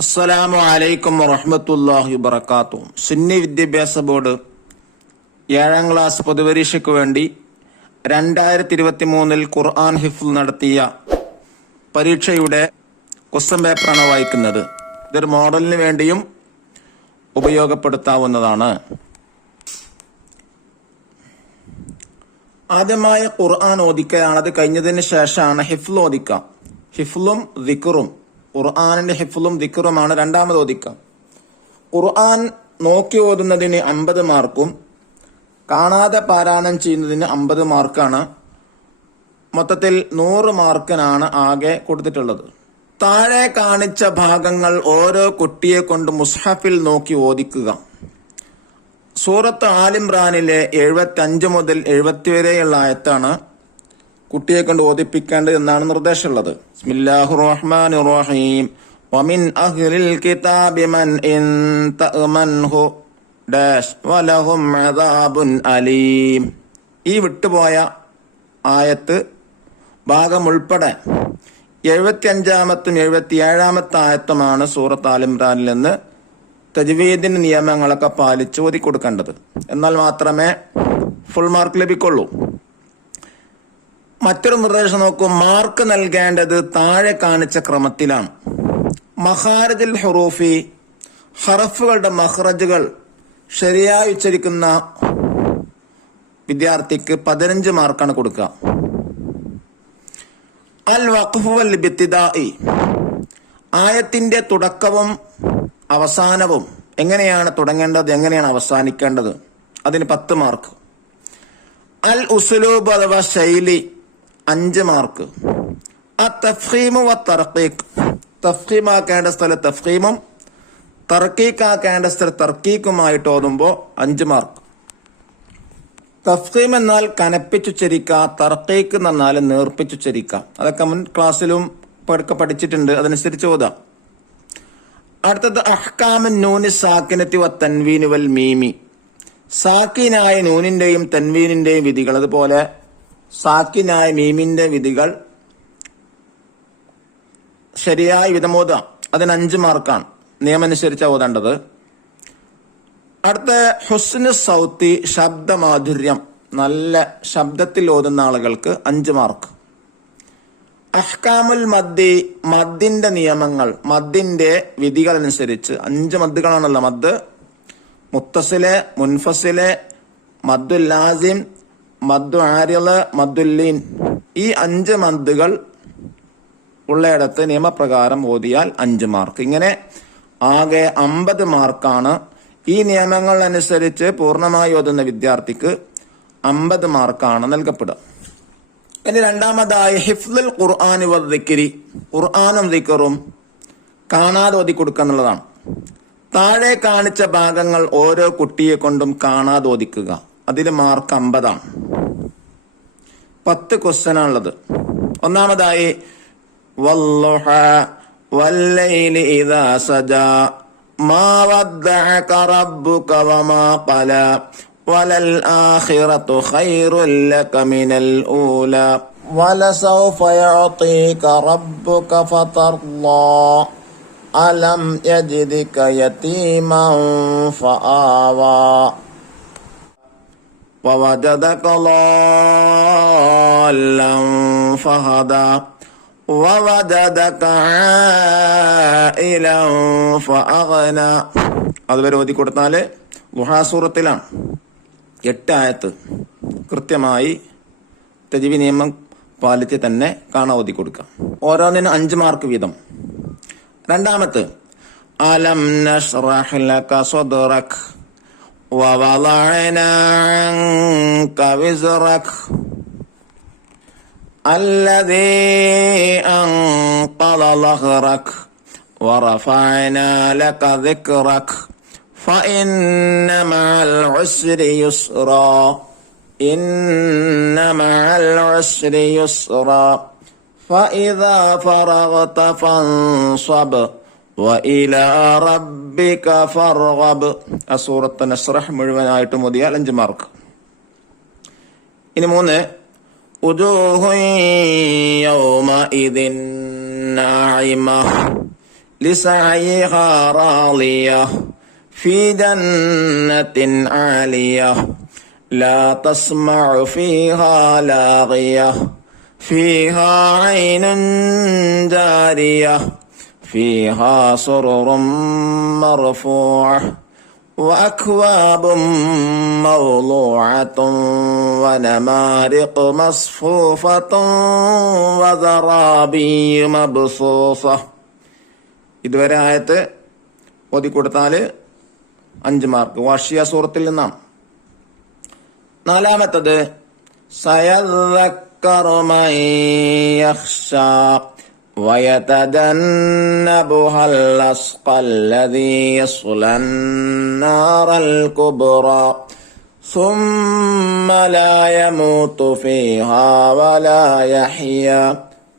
അസ്സലാമു അലൈക്കും വറഹ്മത്തുള്ളാഹി വബറകാതുഹു. സുന്നി വിദ്യാഭ്യാസ ബോർഡ് 7ാം ക്ലാസ് പൊതുപരീക്ഷയ്ക്ക് വേണ്ടി 2023 ഖുർആൻ ഹിഫ്ള് നടത്തിയ പരീക്ഷയുടെ ക്വസ്റ്റ്യൻ പേപ്പറാണ് വായിക്കുന്നത്. ഇതൊരു മോഡലിന് വേണ്ടിയും ഉപയോഗപ്പെടുത്താവുന്നതാണ്. ആദ്യമായി ഖുർആൻ ഓദിക്കലാണ്. അത് കഴിഞ്ഞതിന് ശേഷമാണ് ഹിഫ്ള് ഓദിക്കുക. ഹിഫ്ളും ദിക്റും, ഖുർആനിന്റെ ഹിഫ്ളും ദിക്റുമാണ് രണ്ടാമത് ഓദിക്കുക. ഖുർആൻ നോക്കി ഓതുന്നതിന് 50 മാർക്കും കാണാതെ പാരായണം ചെയ്യുന്നതിന് 50 മാർക്കാണ്. മൊത്തത്തിൽ 100 മാർക്കിനാണ് ആകെ കൊടുത്തിട്ടുള്ളത്. താഴെ കാണിച്ച ഭാഗങ്ങൾ ഓരോ കുട്ടിയെ കൊണ്ട് മുസ്ഹഫിൽ നോക്കി ഓദിക്കുക. സൂറത്ത് ആൽ ഇംറാനിലെ 75 മുതൽ 70 വരെയുള്ള ആയത്താണ് കുട്ടിയെ കൊണ്ട് ഓദിപ്പിക്കേണ്ടത് എന്നാണ് നിർദ്ദേശമുള്ളത്. ബിസ്മില്ലാഹിർ റഹ്മാനിർ റഹീം. വമിൻ അഹ്ലിൽ കിതാബി മൻ ഇൻ തഅമൻഹു ഡാഷ് വലഹും അദാബുൻ അലീം. ഈ വിട്ടുപോയ ആയത്ത് ഭാഗം ഉൾപ്പെടെ 75-ാമത്തും 77-ാമത്തെ ആയത്തുമാണ് സൂറത്ത് ആൽ ഇംറാനിൽ നിന്ന് തജ്വീദിന്റെ നിയമങ്ങളൊക്കെ പാലിച്ച് ഓതി കൊടുക്കേണ്ടത്. എന്നാൽ മാത്രമേ ഫുൾ മാർക്ക് ലഭിക്കുള്ളൂ. മറ്റൊരു നിർദ്ദേശം നോക്കൂ. മാർക്ക് നൽകേണ്ടത് താഴെ കാണിച്ച ക്രമത്തിലാണ്. മഖാരിജുൽ ഹുറൂഫി, ഹറഫുകളുടെ മഖ്റജുകൾ ശരിയായി ഉച്ചരിക്കുന്ന വിദ്യാർത്ഥിക്ക് 15 മാർക്കാണ് കൊടുക്കുക. അൽ വഖഫ് വൽ ഇബ്തിദാഇ, ആയത്തിന്റെ തുടക്കവും അവസാനവും എങ്ങനെയാണ് തുടങ്ങേണ്ടത്, എങ്ങനെയാണ് അവസാനിക്കേണ്ടത്, അതിന് 10 മാർക്ക്. അൽ ഉസ്ലൂബ് അഥവാ ശൈലി 5 മാർക്ക്. തഫ്ഖീമു വ തർക്കീഖ്, തഫ്ഖീമാക്കേണ്ട സ്ഥലം തഫ്ഖീമും തർക്കീക്കാക്കേണ്ട സ്ഥലം തർക്കീക്കുമായിട്ട് ഓതുമ്പോൾ 5 മാർക്ക്. തഫ്ഖീം എന്നാൽ കനപ്പിച്ചുച്ചരിക്കുക, തർക്കീക്ക് എന്ന് പറഞ്ഞാൽ നേർപ്പിച്ചുച്ചരിക്കുക. അതൊക്കെ മുൻ ക്ലാസ്സിലും പഠിച്ചിട്ടുണ്ട്, അതനുസരിച്ച് ഓതാം. അടുത്തത് അഹ്കാമുൻ നൂനി സാക്കിനത്തി വ തൻവീനി വൽ മീമി, സാക്കിനായ നൂനിന്റെയും തൻവീനിന്റെയും വിധികൾ, അതുപോലെ സാക്കിനായ മീമിന്റെ വിധികൾ ശരിയായ വിധം ഓതാം. അതിന് 5 മാർക്കാണ്. നിയമമനുസരിച്ച് ഓതേണ്ടത്. അടുത്ത ഹുസ്നു സൗത്തി, ശബ്ദമാധുര്യം, നല്ല ശബ്ദത്തിൽ ഓതുന്ന ആളുകൾക്ക് 5 മാർക്ക്. അഹ്കാമുൽ മദ്ദി, മദ്ദിന്റെ നിയമങ്ങൾ, മദ്ദിന്റെ വിധികൾ അനുസരിച്ച് 5 മദ്ദുകളാണല്ലോ. മദ് മുത്തസില്, മുൻഫസില്, മദ്ദുൽ ലാസിം, മദ്ദു ആരിള്, മദ്ദുല്ലീൻ, ഈ 5 മദ്ദുകൾ ഉള്ളയിടത്ത് നിയമപ്രകാരം ഓതിയാൽ 5 മാർക്ക്. ഇങ്ങനെ ആകെ 50 മാർക്കാണ്. ഈ നിയമങ്ങൾ അനുസരിച്ച് പൂർണ്ണമായി ഓതുന്ന വിദ്യാർത്ഥിക്ക് 50 മാർക്കാണ് നൽകപ്പെടുക. ഇനി രണ്ടാമതായി ഹിഫ്ളുൽ ഖുർആനി വ ദിക്രി, ഖുർആനും ദിക്റും കാണാതെ ഓതി കൊടുക്കുക എന്നുള്ളതാണ്. താഴെ കാണിച്ച ഭാഗങ്ങൾ ഓരോ കുട്ടിയെ കൊണ്ടും കാണാതെ ഓദിക്കുക. അതിൽ മാർക്ക് 50 ആണ്. 10 ക്വസ്റ്റ്യൻ ആണുള്ളത്. ഒന്നാമതായി വല്ലുഹ വല്ലൈലി ഇദാ സജാ മാ വദ്ദഅക റബ്ബുക വമാ ഖലാ വലൽ ആഖിറതു ഖൈറുൽ ലക മിനൽ ഊലാ വലസൗഫ യുഅതീക റബ്ബുക ഫതർളാ അലം യജിദിക യതീമൻ ഫആവാ വവജദക ളാല്ലൻ ഫഹദാ വവജദക ആയിലൻ ഫഅഗ്നാ. അതുവരെ ഓതി കൊടുത്താൽ ദുഹാ സൂറത്തിലാണ് 8 ആയത്ത് കൃത്യമായി തജ്വീദ് നിയമം പാലിച്ച് തന്നെ കാണാൻ ഓതി കൊടുക്കാം. ഓരോന്നിനും 5 മാർക്ക് വീതം. രണ്ടാമത്തെ അലം നശ്റഹ് ലക സദ്റക് വവളഅനാ അൻക വിസ്റക് അല്ലദീ അൻഖള ലഹ്റക് വറഫഅനാ ലക ദിക്റക് فإن مع العسر يسرا إن مع العسر يسرا فإذا فرغت فانصب وإلى ربك فارغب. സൂറത്ത് നസ്റഹ് മുഴുവനായിട്ട് മുതിയാൽ 5 മാർക്ക്. ഇനി 3 ഉജൂഹു യൗമഇദിൻ നാഇമ لسعيها راضية في جنة عالية لا تسمع فيها لاغية فيها عين جارية فيها سرر مرفوعة وأكواب موضوعة ونمارق مصفوفة وزرابي مبثوثة. ഇതുവരെ ആയത്ത് ഓതിക്കൊടുത്താൽ 5 മാർക്ക്. വാഷിയ സൂറത്തിൽ നിന്നാണ്. നാലാമത്തത് സയദ്ദക്കറു മൻ യഖ്ശാ ويتجنبها الأشقى الذي يصلى النار الكبرى ثم لا يموت فيها ولا يحيا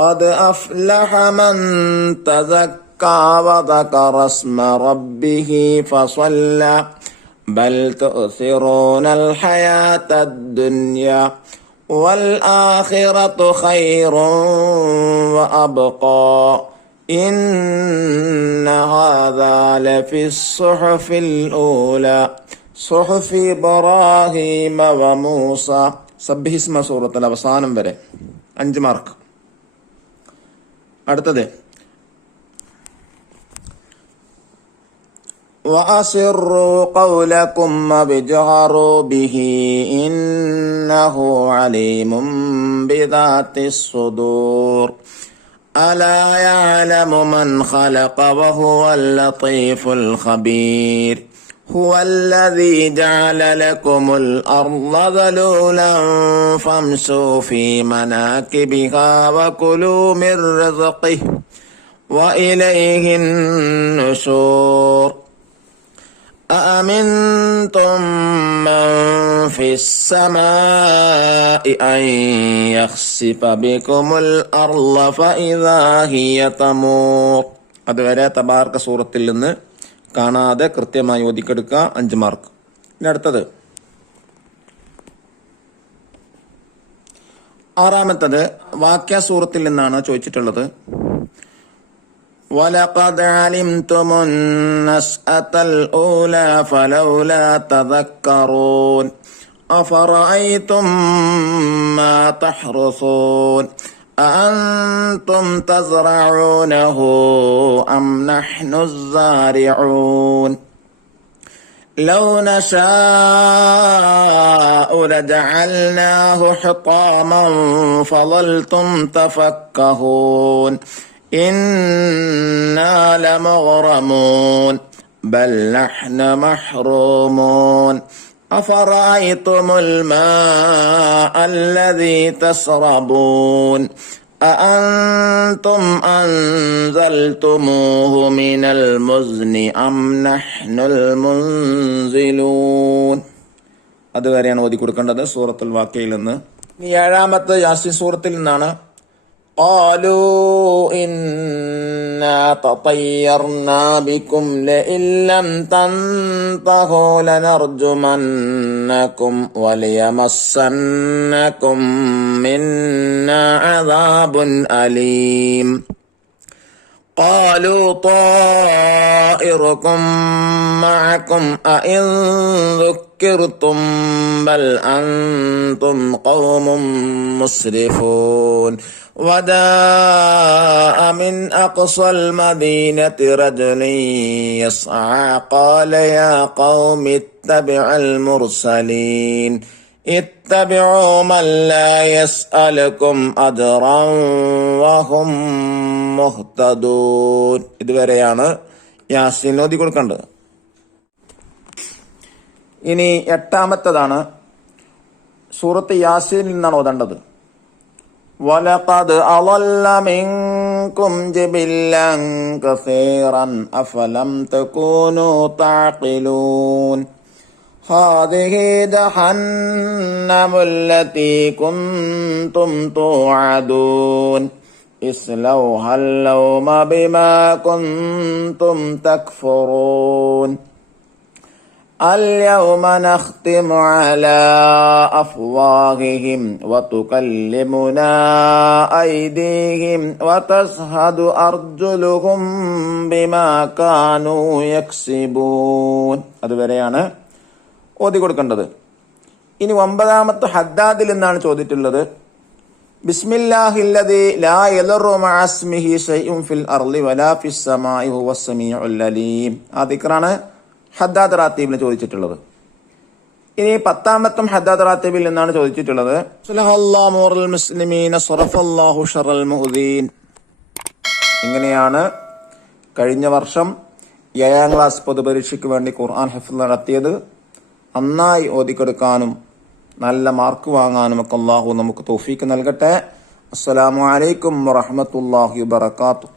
قد أفلح من تزكى وذكر اسم ربه فصلى بل تؤثرون الحياة الدنيا والآخرة خير وأبقى إن هذا لفي الصحف الأولى صحف إبراهيم وموسى. സബ്ബിഹ് ഇസ്മ സൂറത്തിൽ അവസാനം വരെ 5 മാർക്ക്. അടുത്തത് وأسروا قولكم وابجهروا به إنه عليم بذات الصدور ألا يعلم من خلق وهو اللطيف الخبير هو الذي جعل لكم الأرض ذلولا فامشوا في مناكبها وكلوا من رزقه وإليه النشور أأمنتم من في السماء أن يخسف بكم الأرض فإذا هي تمور. അതുവരെ തബാറക സൂറത്തിൽ നിന്ന് കാണാതെ കൃത്യമായി ഓതിക്കെടുക്കുക. 5 മാർക്ക്. ഇനി അടുത്തത് ആറാമത്തത് വാക്യ സൂറത്തിൽ നിന്നാണ് ചോദിച്ചിട്ടുള്ളത്. ولقد علمتم النشأة الأولى فلولا تذكرون أفرأيتم ما تحرثون أأنتم تزرعونه أم نحن الزارعون لو نشاء لجعلناه حطاما فظلتم تفكهون إنا لمغرمون بل نحن محرومون أفرأيتم الماء الذي تشربون أأنتم أنزلتموه من المزن أم نحن المنزلون. അതുവരെയാണ് ഓതി കൊടുക്കേണ്ടത് സൂറത്തുൽ വാഖിയയിൽ നിന്ന്. ഇനി ഏഴാമത്തെ യാസീൻ സൂറത്തിൽ നിന്നാണ്. قالوا إنا تطيرنا بكم لئن لم تنتهوا لنرجمنكم وليمسنكم منا عذاب أليم. قالوا طائركم معكم أئن ذكرتم بل أنتم قوم مسرفون. وجاء من أقصى المدينة رجل يسعى قال يا قوم اتبعوا المرسلين اتبعوا من لا يسألكم أجرا وهم മുഹ്തദൂൻ. ഇതുവരെയാണ് യാസീൻ ഓതി കൊടുക്കേണ്ടത്. ഇനി എട്ടാമത്തതാണ് സൂറത്ത് യാസീനിൽ നിന്നാണ് ഓതേണ്ടത്. وَلَقَدْ أَضَلَّ مِنكُمْ جِبِلًّا كَثِيرًا أَفَلَمْ تَكُونُوا تَعْقِلُونَ هَذِهِ جَهَنَّمُ الَّتِي كُنتُمْ تُوعَدُونَ اصْلَوْهَا الْيَوْمَ بِمَا كُنتُمْ تَكْفُرُونَ اليوم نختم على أفواههم وتكلمنا أيديهم وتشهد أرجلهم بما كانوا يكسبون. അതുവരെയാണ് ഓതി കൊടുക്കേണ്ടത്. ഇനി 9ാമത്തെ ഹദ്ദാദിൽ നിന്നാണ് ചോദിച്ചിട്ടുള്ളത്. ബിസ്മില്ലാഹില്ലദി ലാ യദറു മഅ ഇസ്മിഹി ശൈഉൻ ഫിൽ അർളി വലാ ഫിസ് സമാഇ ഹുവസ് സമീഉൽ അലീം. ആ ദിക്റാണ് ഹദ്ദാദ് റാത്തീബിൽ ചോദിച്ചിട്ടുള്ളത്. ഇനി 10ാമത്തെ ഹദ്ദാദ് റാത്തീബിൽ നിന്നാണ് ചോദിച്ചിട്ടുള്ളത്. ഇങ്ങനെയാണ് കഴിഞ്ഞ വർഷം 7ാം ക്ലാസ് പൊതുപരീക്ഷയ്ക്ക് വേണ്ടി ഖുർആൻ ഹിഫ്ള് നടത്തിയത്. നന്നായി ഓതിക്കെടുക്കാനും നല്ല മാർക്ക് വാങ്ങാനും ഒക്കെ അല്ലാഹു നമുക്ക് തൗഫീക്ക് നൽകട്ടെ. അസ്സലാമു അലൈക്കും വറഹ്മത്തുള്ളാഹി വബറകാതുഹു.